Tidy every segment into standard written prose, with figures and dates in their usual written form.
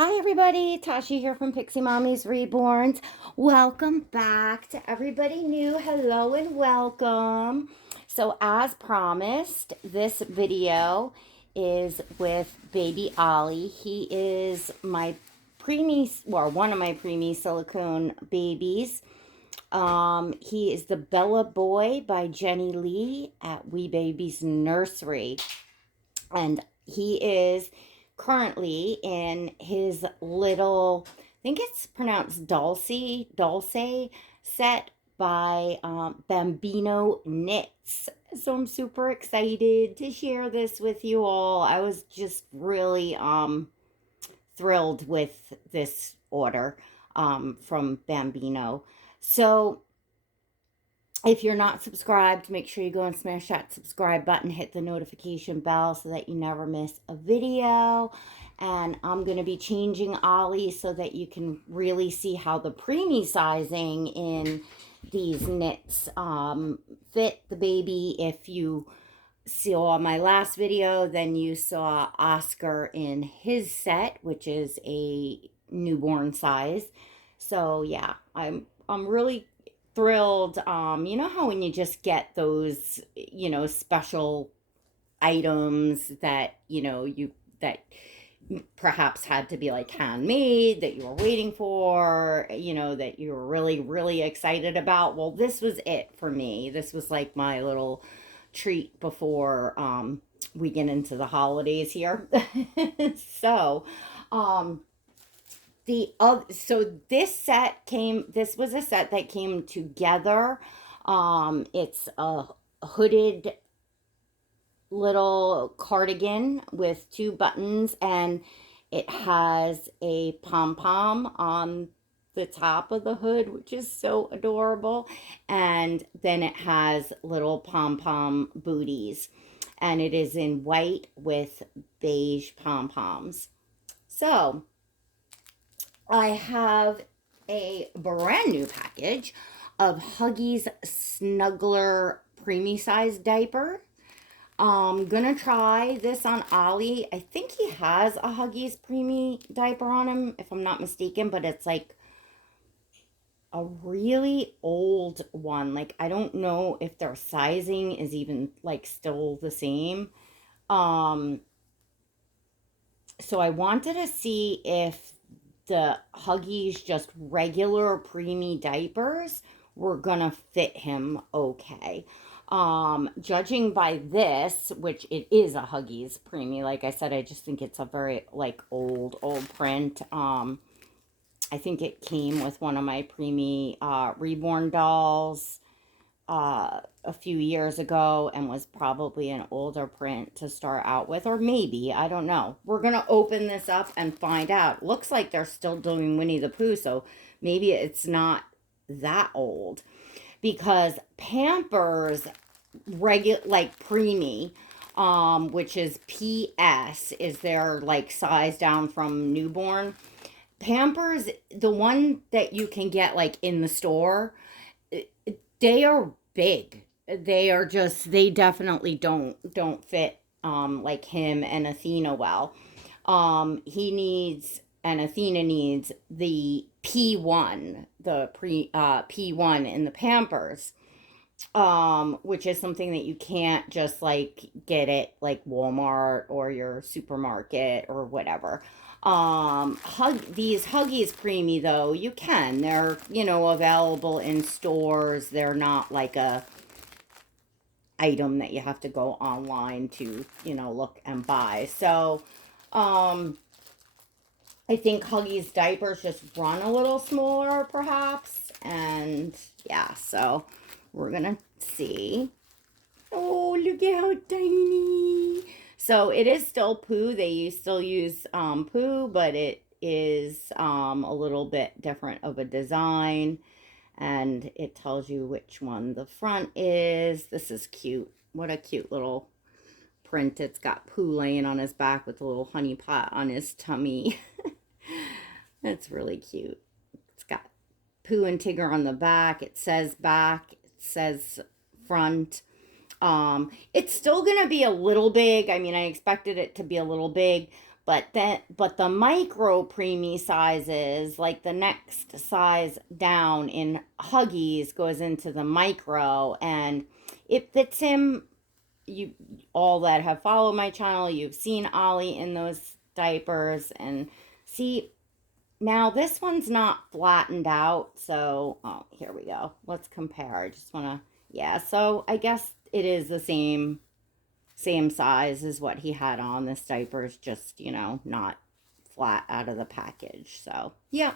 Hi everybody, Tashi here from Pixie Mommy's Reborns. Welcome back to everybody new. Hello and welcome. So as promised, this video is with baby Ollie. He is my preemie, or one of my preemie silicone babies. He is the Bella Boy by Jennie Lee at Wee Baby's Nursery. And he is currently in his little, I think it's pronounced Dulce set by Bambino Knits. So I'm super excited to share this with you all. I was just really thrilled with this order from Bambino. So if you're not subscribed, make sure you go and smash that subscribe button, hit the notification bell so that you never miss a video. And I'm going to be changing Ollie so that you can really see how the preemie sizing in these knits fit the baby. If you saw my last video, then you saw Oscar in his set, which is a newborn size. So yeah, I'm really thrilled. You know how when you just get those, special items that, that perhaps had to be like handmade, that you were waiting for, that you were really, really excited about. Well, this was it for me. This was like my little treat before we get into the holidays here. So, so this was a set that came together. It's a hooded little cardigan with two buttons, and it has a pom-pom on the top of the hood, which is so adorable. And then it has little pom-pom booties, and it is in white with beige pom-poms. So I have a brand new package of Huggies Snuggler preemie size diaper. I'm gonna try this on Ollie. I think he has a Huggies preemie diaper on him, if I'm not mistaken, but it's like a really old one. Like, I don't know if their sizing is even like still the same. So I wanted to see if the Huggies just regular preemie diapers were gonna fit him okay. Judging by this, which it is a Huggies preemie, like I said, I just think it's a very like old print. I think it came with one of my preemie reborn dolls a few years ago and was probably an older print to start out with, or maybe, I don't know. We're gonna open this up and find out. Looks like they're still doing Winnie the Pooh, so maybe it's not that old, because Pampers regular like preemie, which is PS, is their like size down from newborn. Pampers, the one that you can get like in the store, they are big. They definitely don't fit like him and Athena well. He needs, and Athena needs the P1, the P1 in the Pampers, which is something that you can't just like get at like Walmart or your supermarket or whatever. These Huggies Preemie, though, you can. They're, available in stores. They're not like a item that you have to go online to, look and buy. So, I think Huggies diapers just run a little smaller, perhaps. And yeah, so we're gonna see. Oh, look at how tiny. So it is still Pooh. They still use Pooh, but it is a little bit different of a design. And it tells you which one the front is. This is cute. What a cute little print. It's got Pooh laying on his back with a little honey pot on his tummy. That's really cute. It's got Pooh and Tigger on the back. It says back. It says front. It's still gonna be a little big. I mean, I expected it to be a little big, but the micro preemie sizes, like the next size down in Huggies, goes into the micro, and it fits him. You all that have followed my channel, you've seen Ollie in those diapers, and see, now this one's not flattened out, so oh, here we go. Let's compare. I just want to, yeah, so I guess it is the same size as what he had on. This diaper is just, not flat out of the package. So, yeah,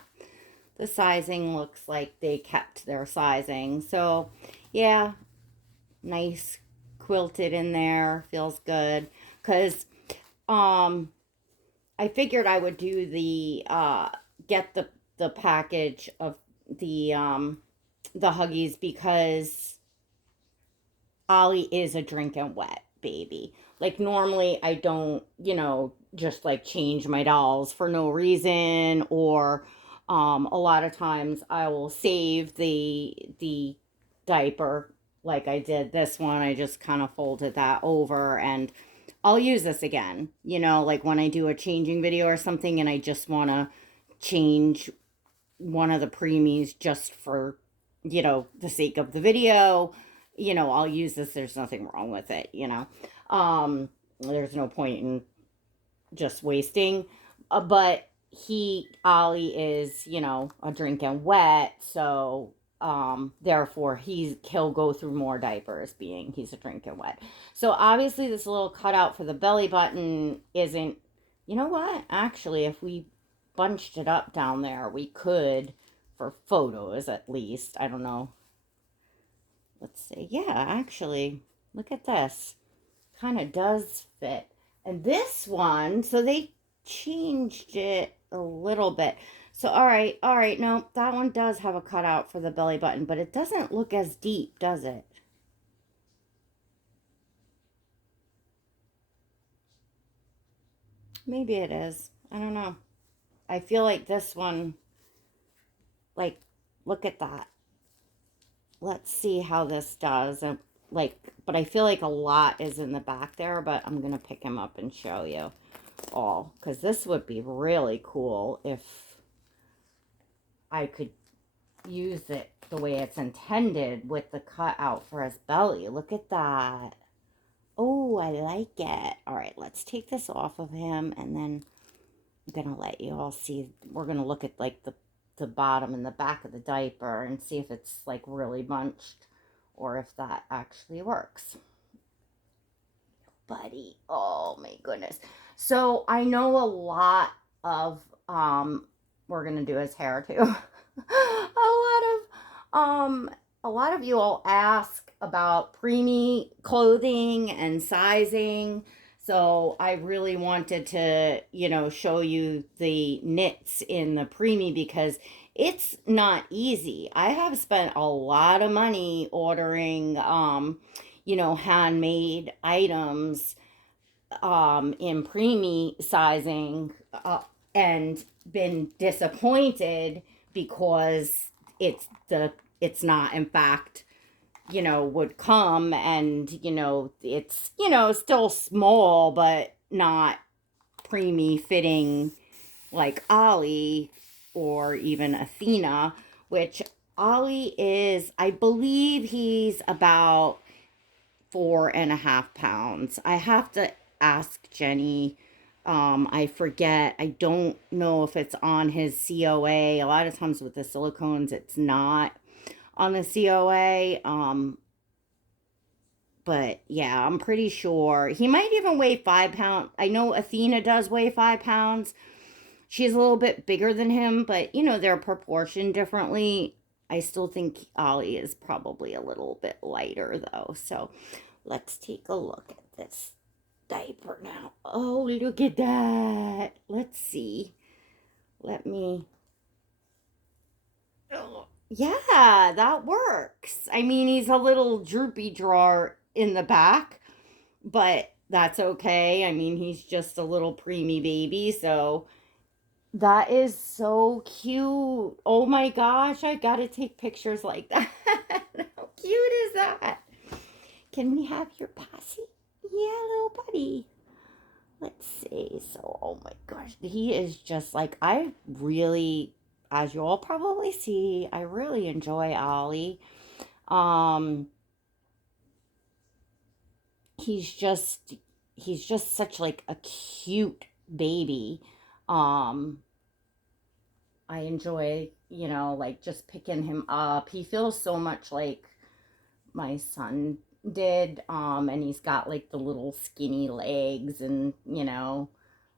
the sizing looks like they kept their sizing. So, yeah, nice quilted in there. Feels good. Because I figured I would do get the package of the Huggies, because Ollie is a drinking wet baby. Like, normally I don't, just like change my dolls for no reason, or a lot of times I will save the diaper, like I did this one. I just kind of folded that over, and I'll use this again, like when I do a changing video or something and I just want to change one of the preemies just for, the sake of the video, I'll use this. There's nothing wrong with it, there's no point in just wasting. But Ollie is, a drinking wet, so therefore he'll go through more diapers, being he's a drinking wet. So obviously this little cutout for the belly button isn't, you know what? Actually, if we bunched it up down there, we could, for photos at least. I don't know. Let's see. Yeah, actually, look at this. Kind of does fit. And this one, so they changed it a little bit. So, all right, no, that one does have a cutout for the belly button, but it doesn't look as deep, does it? Maybe it is. I don't know. I feel like this one, like, look at that. Let's see how this does. But I feel like a lot is in the back there, but I'm going to pick him up and show you all, because this would be really cool if I could use it the way it's intended with the cutout for his belly. Look at that. Oh, I like it. All right, let's take this off of him, and then I'm going to let you all see. We're going to look at like the bottom and the back of the diaper and see if it's like really bunched or if that actually works. Buddy, oh my goodness. So I know a lot of we're gonna do his hair too. A lot of you all ask about preemie clothing and sizing. So I really wanted to, show you the knits in the preemie, because it's not easy. I have spent a lot of money ordering, handmade items in preemie sizing, and been disappointed because it's not, in fact, would come, and, it's, still small, but not preemie fitting like Ollie or even Athena, which Ollie is, I believe he's about 4.5 pounds. I have to ask Jennie. I forget. I don't know if it's on his COA. A lot of times with the silicones, it's not on the COA. But yeah, I'm pretty sure he might even weigh 5 pounds. I know Athena does weigh 5 pounds. She's a little bit bigger than him, but they're proportioned differently. I still think Ollie is probably a little bit lighter though. So let's take a look at this diaper now. Oh, look at that. Let's see. Let me. Oh, yeah, that works. I mean, he's a little droopy drawer in the back, but that's okay. I mean, he's just a little preemie baby, so that is so cute. Oh my gosh, I gotta take pictures like that. How cute is that? Can we have your posse? Yeah, little buddy. let's see. So, oh my gosh, he is just like, I really, as you all probably see, I really enjoy Ollie. Um, he's just, he's just such like a cute baby. Um, I enjoy, like just picking him up. He feels so much like my son did. And he's got like the little skinny legs and,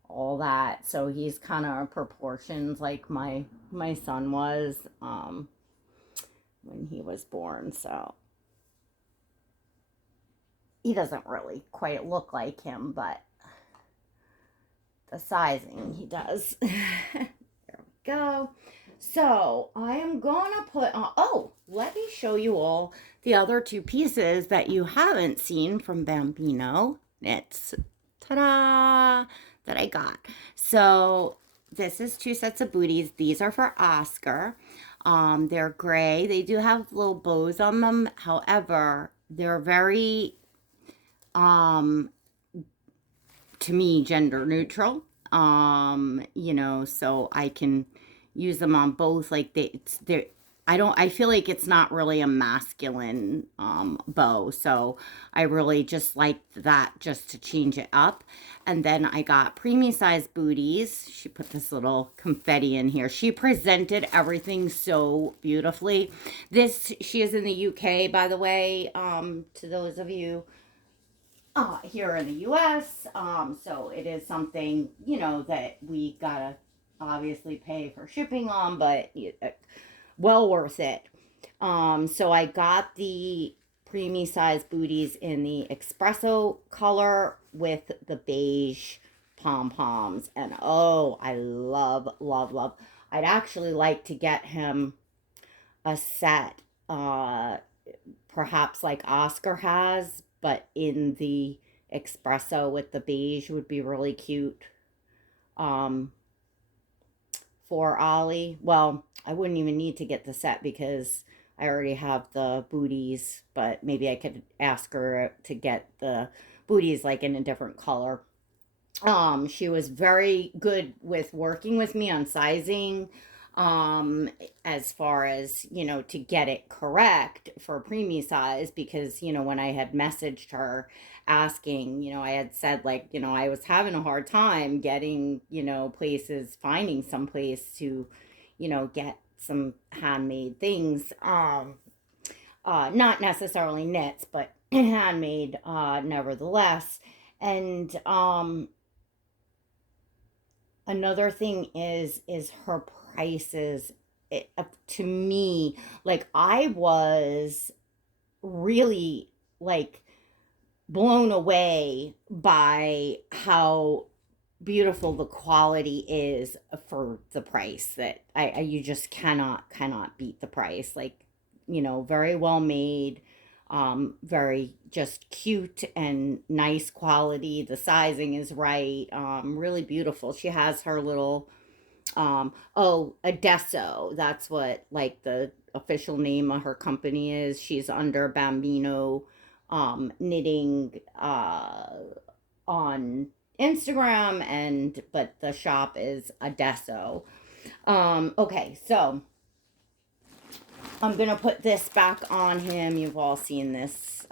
all that. So he's kind of proportions like my son was when he was born. So he doesn't really quite look like him, but the sizing he does. There we go. So I am gonna put on, oh, let me show you all the other two pieces that you haven't seen from Bambino. It's, ta-da, that I got. So this is two sets of booties. These are for Oscar. They're gray. They do have little bows on them. However, they're very, to me, gender neutral. So I can use them on both. Like they're, I feel like it's not really a masculine bow. So I really just like that just to change it up. And then I got preemie size booties. She put this little confetti in here. She presented everything so beautifully. She is in the UK, by the way, to those of you here in the U.S. So it is something, that we gotta obviously pay for shipping on, but well worth it. So I got the preemie size booties in the espresso color with the beige pom-poms. And oh, I love, love, love. I'd actually like to get him a set, perhaps like Oscar has, but in the espresso with the beige would be really cute um, for Ollie. Well, I wouldn't even need to get the set because I already have the booties, but maybe I could ask her to get the booties like in a different color. She was very good with working with me on sizing, um, as far as, to get it correct for preemie size, because, when I had messaged her asking, I had said like, I was having a hard time getting, finding some place to, get some handmade things. Not necessarily knits, but handmade, nevertheless. And, another thing is her prices. To me, like, I was really like blown away by how beautiful the quality is for the price. That you just cannot beat the price. Like, very well made, very just cute and nice quality. The sizing is right. Really beautiful. She has her little, Adesso. That's what like the official name of her company is. She's under Bambino, knitting, on Instagram, but the shop is Adesso. Okay, so I'm gonna put this back on him. You've all seen this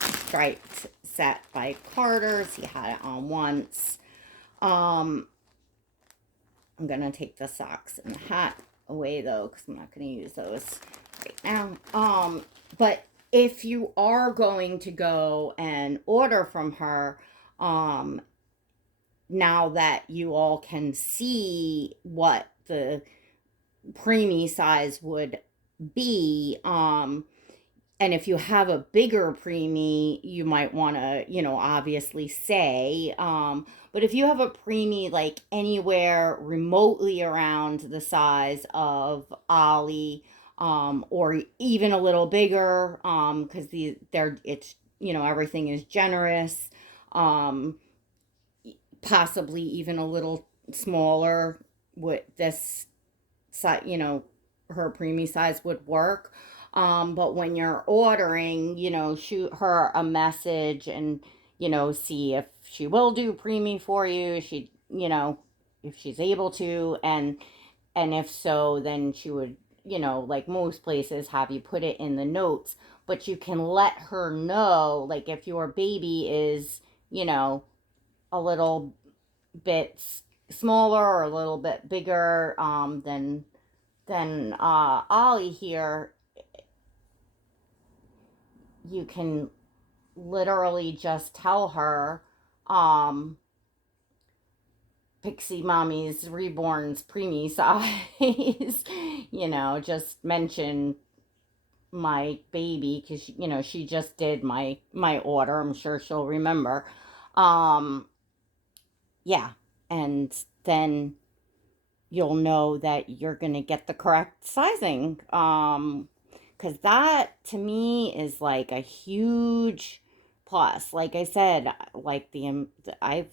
striped set by Carter's. He had it on once. I'm gonna take the socks and the hat away though, because I'm not gonna use those right now. But if you are going to go and order from her, now that you all can see what the preemie size would be, and if you have a bigger preemie, you might want to, obviously say, but if you have a preemie like anywhere remotely around the size of Ollie, or even a little bigger, because it's, everything is generous, possibly even a little smaller, with this size, her preemie size would work. But when you're ordering, shoot her a message and, see if she will do preemie for you. If she's able to, and if so, then she would, like most places, have you put it in the notes. But you can let her know, like if your baby is, a little bit smaller or a little bit bigger than Ollie here, you can literally just tell her, Pixie Mommy's Reborn's preemie size. Just mention my baby, because she just did my order. I'm sure she'll remember. Um, yeah, and then you'll know that you're gonna get the correct sizing. Because that to me is like a huge plus. Like I said, like I've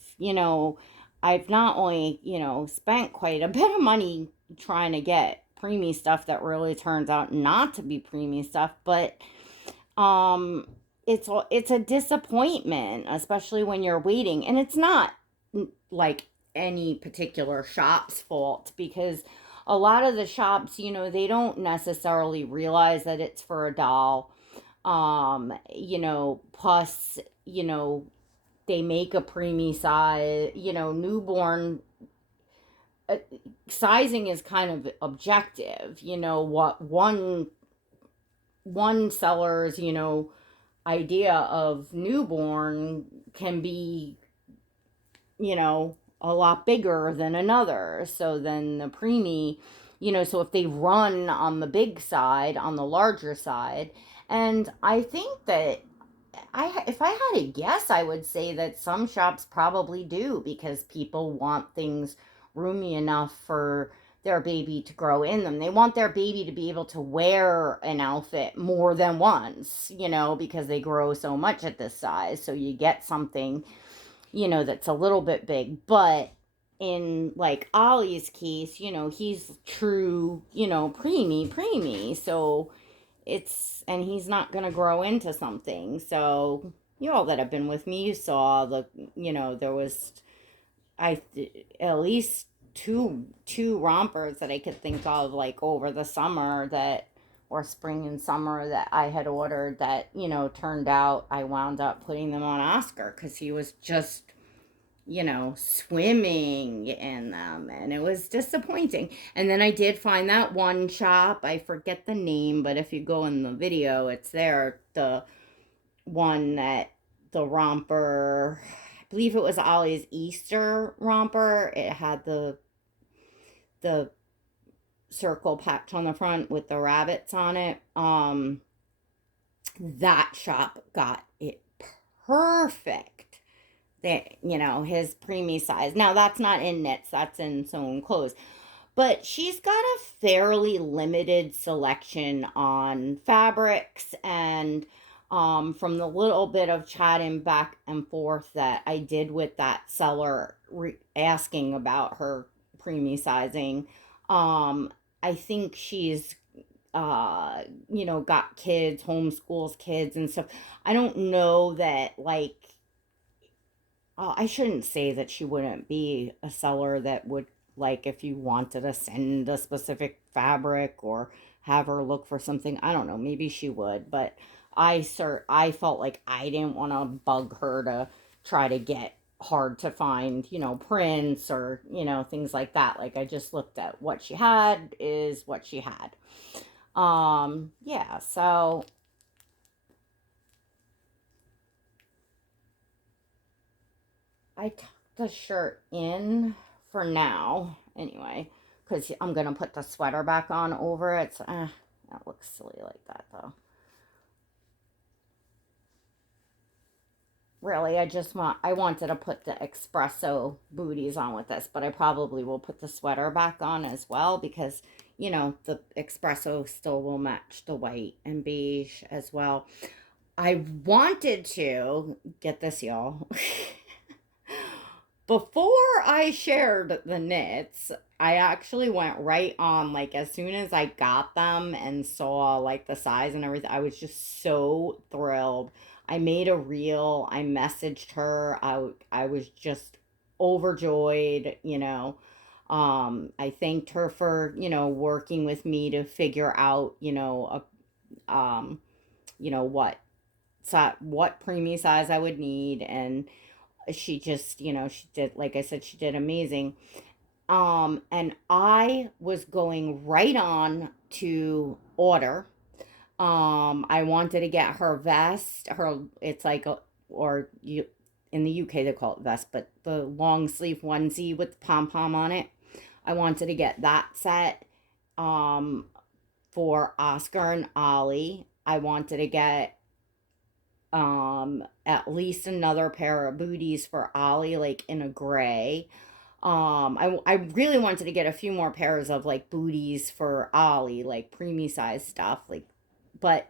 not only spent quite a bit of money trying to get preemie stuff that really turns out not to be preemie stuff, but um it's a disappointment, especially when you're waiting. And it's not like any particular shop's fault, because a lot of the shops, they don't necessarily realize that it's for a doll. Plus, they make a preemie size, newborn uh, sizing is kind of objective. What one seller's, idea of newborn can be, a lot bigger than another. So then the preemie, so if they run on the big side, on the larger side, and I think that if I had to guess, I would say that some shops probably do, because people want things roomy enough for their baby to grow in them. They want their baby to be able to wear an outfit more than once, because they grow so much at this size. So you get something, that's a little bit big. But in like Ollie's case, he's true, preemie. So and he's not going to grow into something. So you all that have been with me, you saw there was, I at least two rompers that I could think of, like over the summer, that or spring and summer, that I had ordered, that turned out I wound up putting them on Oscar, because he was just swimming in them, and it was disappointing. And then I did find that one shop, I forget the name, but if you go in the video, it's there, the one that the romper, I believe it was Ollie's Easter romper. It had the circle patch on the front with the rabbits on it. That shop got it perfect. His preemie size. Now that's not in knits, that's in sewn clothes. But she's got a fairly limited selection on fabrics, and from the little bit of chatting back and forth that I did with that seller, asking about her preemie sizing, I think she's got kids, homeschools kids and stuff. I don't know that, like, I shouldn't say that she wouldn't be a seller that would, like, if you wanted to send a specific fabric or have her look for something, I don't know, maybe she would. But I felt like I didn't want to bug her to try to get hard to find, prints or, things like that. Like, I just looked at what she had is what she had. Yeah, so I tucked the shirt in for now, anyway, because I'm going to put the sweater back on over it. So, that looks silly like that, though. Really, I wanted to put the espresso booties on with this, but I probably will put the sweater back on as well, because, the espresso still will match the white and beige as well. I wanted to, get this, y'all. Before I shared the knits, I actually went right on, like, as soon as I got them and saw, like, the size and everything, I was just so thrilled. I made a reel. I messaged her. I was just overjoyed, you know. I thanked her for, you know, working with me to figure out, you know, what preemie size I would need. And she just, you know, she did, like I said, she did amazing. And I was going right on to order. I wanted to get her vest. It's like a, or you, in the UK they call it vest, but the long sleeve onesie with the pom pom on it. I wanted to get that set. Um, for Oscar and Ollie. I wanted to get at least another pair of booties for Ollie, like in a gray. I really wanted to get a few more pairs of like booties for Ollie, like preemie size stuff, like, but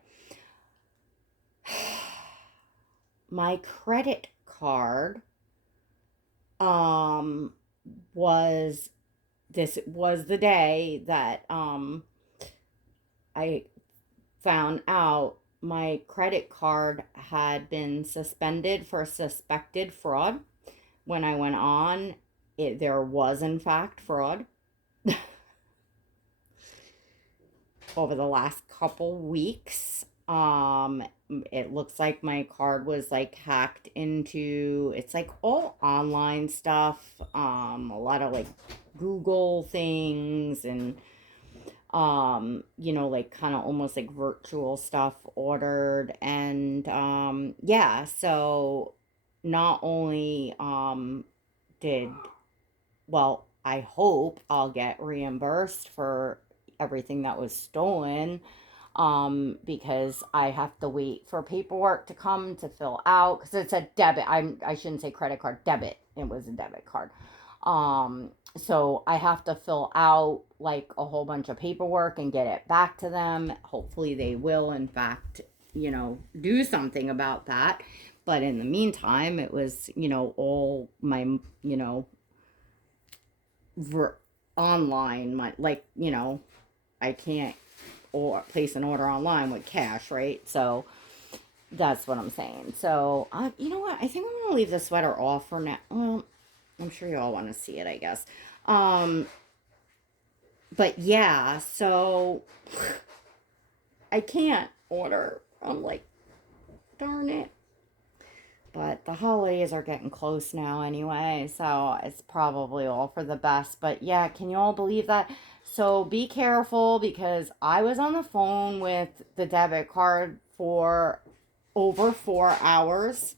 my credit card um was this was the day that I found out my credit card had been suspended for suspected fraud. When I went on, there was in fact fraud. Over the last couple weeks. It looks like my card was like hacked into, it's like all online stuff, a lot of like Google things and you know, like kind of almost like virtual stuff ordered. And yeah, so not only did, well, I hope I'll get reimbursed for everything that was stolen, because I have to wait for paperwork to come to fill out because it's a debit. I shouldn't say credit card, debit. It was a debit card. So I have to fill out like a whole bunch of paperwork and get it back to them. Hopefully they will in fact, you know, do something about that. But in the meantime, it was, you know, all my, you know, online, my, like, you know, I can't or place an order online with cash, right? So that's what I'm saying. So you know what? I think I'm gonna leave the sweater off for now. Well, I'm sure you all want to see it, I guess. But yeah, so I can't order. I'm like, darn it. But the holidays are getting close now anyway, so it's probably all for the best. But yeah, can you all believe that? So be careful because I was on the phone with the debit card for over 4 hours.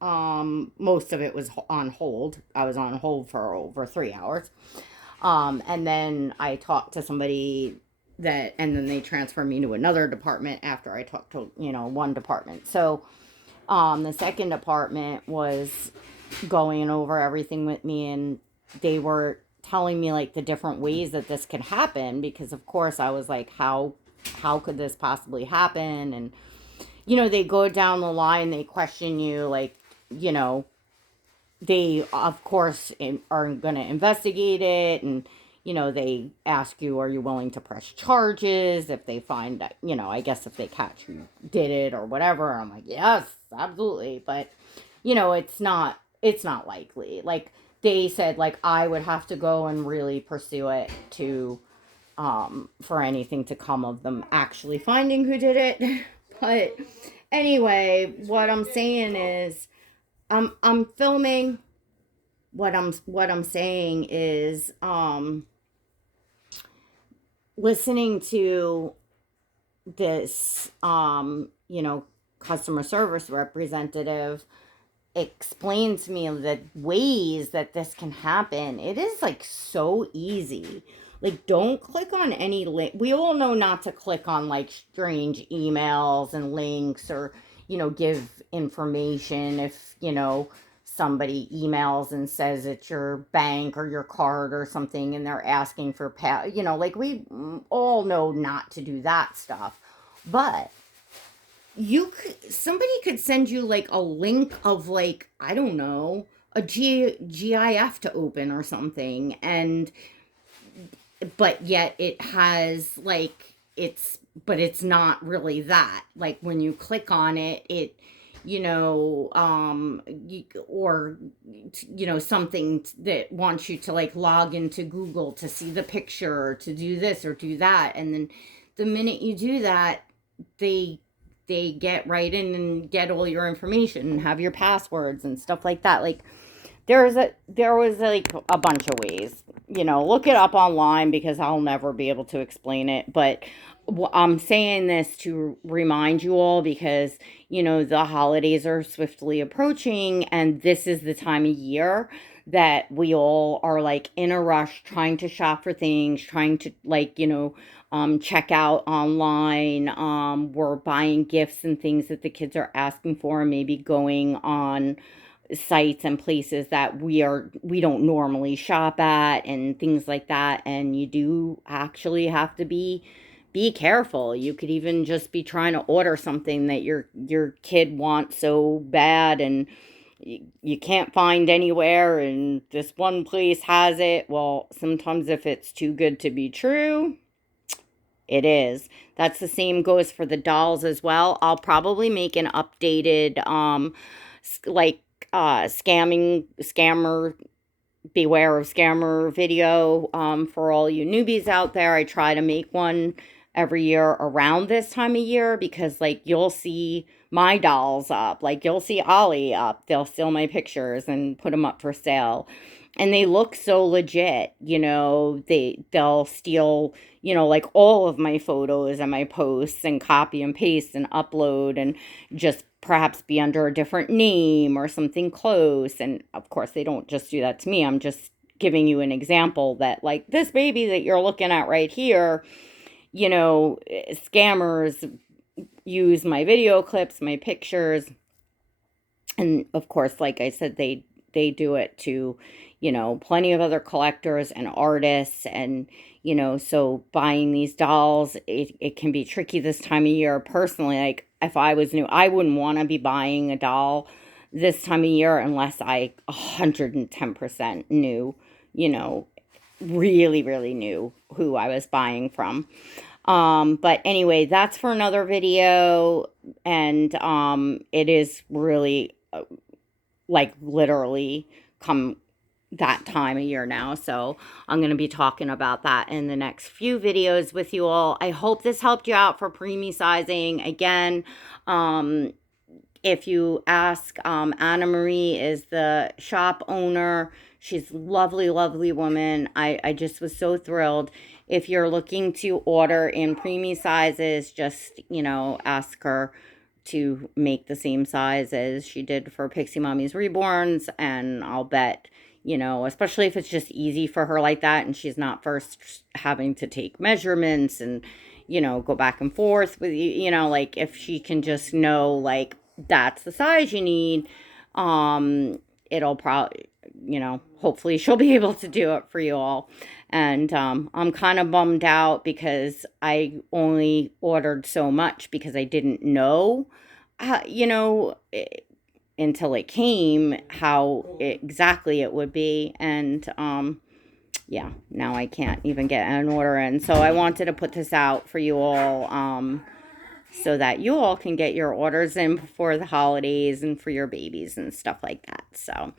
Most of it was on hold. I was on hold for over 3 hours. And then I talked to somebody that, and then they transferred me to another department after I talked to, you know, one department. So, the second department was going over everything with me, and they were telling me like the different ways that this could happen, because of course I was like, how could this possibly happen? And you know, they go down the line, they question you, like, you know, they of course are going to investigate it, and you know, they ask you, are you willing to press charges if they find that, you know, I guess if they catch who did it or whatever. I'm like, yes, absolutely. But you know, it's not likely. Like they said, like I would have to go and really pursue it to for anything to come of them actually finding who did it. But anyway, what I'm saying is I'm filming. What I'm saying is listening to this you know, customer service representative explain to me the ways that this can happen. It is like so easy. Like, don't click on any link. We all know not to click on like strange emails and links, or, you know, give information if, you know, somebody emails and says it's your bank or your card or something and they're asking for, you know, like we all know not to do that stuff. But somebody could send you like a link of like, I don't know, a GIF to open or something, and but yet it has like, but it's not really that. Like when you click on it, or, something that wants you to like log into Google to see the picture, or to do this or do that. And then the minute you do that, they get right in and get all your information and have your passwords and stuff like that. Like there was like a bunch of ways. Look it up online because I'll never be able to explain it. But I'm saying this to remind you all because, the holidays are swiftly approaching, and this is the time of year that we all are like in a rush trying to shop for things, trying to like, check out online. We're buying gifts and things that the kids are asking for, maybe going on sites and places that we don't normally shop at and things like that. And you do actually have to be careful. You could even just be trying to order something that your kid wants so bad, and you can't find anywhere, and this one place has it. Well, sometimes if it's too good to be true, it is. That's the same goes for the dolls as well. I'll probably make an updated like scammer, beware of scammer video for all you newbies out there. I try to make one every year around this time of year because like you'll see my dolls up, like you'll see Ollie up. They'll steal my pictures and put them up for sale, and they look so legit. They'll steal, like all of my photos and my posts and copy and paste and upload and just perhaps be under a different name or something close. And of course, they don't just do that to me. I'm just giving you an example that like this baby that you're looking at right here, scammers use my video clips, my pictures. And of course, like I said, they do it to, plenty of other collectors and artists. And, so buying these dolls, it can be tricky this time of year. Personally, like if I was new, I wouldn't want to be buying a doll this time of year unless I 110% knew, really, really knew who I was buying from. But anyway, that's for another video. And it is really like literally come that time of year now. So I'm going to be talking about that in the next few videos with you all. I hope this helped you out for preemie sizing. Again, if you ask, Anna Marie is the shop owner. She's a lovely, lovely woman. I just was so thrilled. If you're looking to order in preemie sizes, just, ask her to make the same size as she did for Pixie Mommy's Reborns. And I'll bet, especially if it's just easy for her like that and she's not first having to take measurements and, go back and forth with like if she can just know like that's the size you need, it'll probably, hopefully she'll be able to do it for you all. And I'm kind of bummed out because I only ordered so much because I didn't know, until it came, how exactly it would be. And yeah, now I can't even get an order in. So I wanted to put this out for you all, so that you all can get your orders in before the holidays and for your babies and stuff like that. So,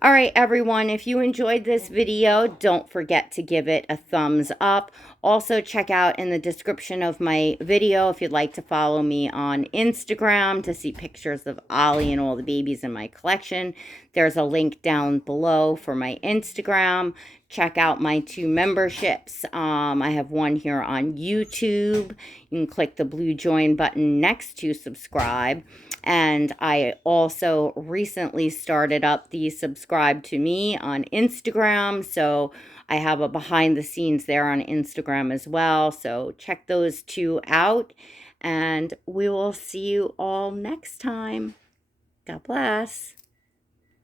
all right, everyone, if you enjoyed this video, don't forget to give it a thumbs up. Also, check out in the description of my video if you'd like to follow me on Instagram to see pictures of Ollie and all the babies in my collection. There's a link down below for my Instagram. Check out my 2 memberships. I have one here on YouTube. You can click the blue join button next to subscribe. And I also recently started up the subscribe to me on Instagram. So I have a behind the scenes there on Instagram as well. So check those 2 out. And we will see you all next time. God bless.